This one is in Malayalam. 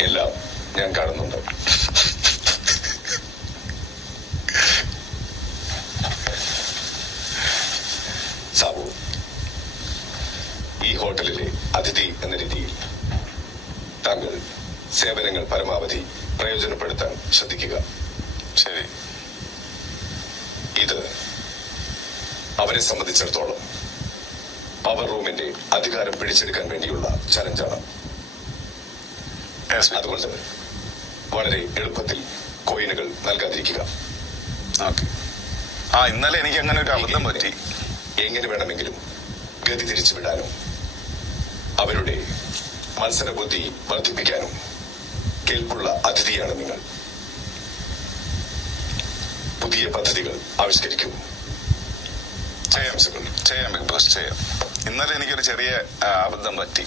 എല്ലാം ഞാൻ കാണുന്നുണ്ട്. സാബു, ഈ ഹോട്ടലിലെ അതിഥി എന്ന രീതിയിൽ താങ്കൾ സേവനങ്ങൾ പരമാവധി പ്രയോജനപ്പെടുത്താൻ ശ്രദ്ധിക്കുക. ശരി. ഇത് അവരെ സംബന്ധിച്ചിടത്തോളം പവർ റൂമിന്റെ അധികാരം പിടിച്ചെടുക്കാൻ വേണ്ടിയുള്ള ചലഞ്ചാണ്. അതുകൊണ്ട് വളരെ എളുപ്പത്തിൽ കോയിനുകൾ നൽകാതിരിക്കുക. ഇന്നലെ എനിക്ക് അങ്ങനെ ഒരു അബദ്ധം പറ്റി. എങ്ങനെ വേണമെങ്കിലും ഗതി തിരിച്ചുവിടാനും അവരുടെ മത്സരബുദ്ധി വർദ്ധിപ്പിക്കാനും കേൾപ്പുള്ള അതിഥിയാണ് നിങ്ങൾ. പുതിയ പദ്ധതികൾ ആവിഷ്കരിക്കും. ചെയ്യാം ബിഗ് ബോസ്, ചെയ്യാം. ഇന്നലെ എനിക്കൊരു ചെറിയ അബദ്ധം പറ്റി.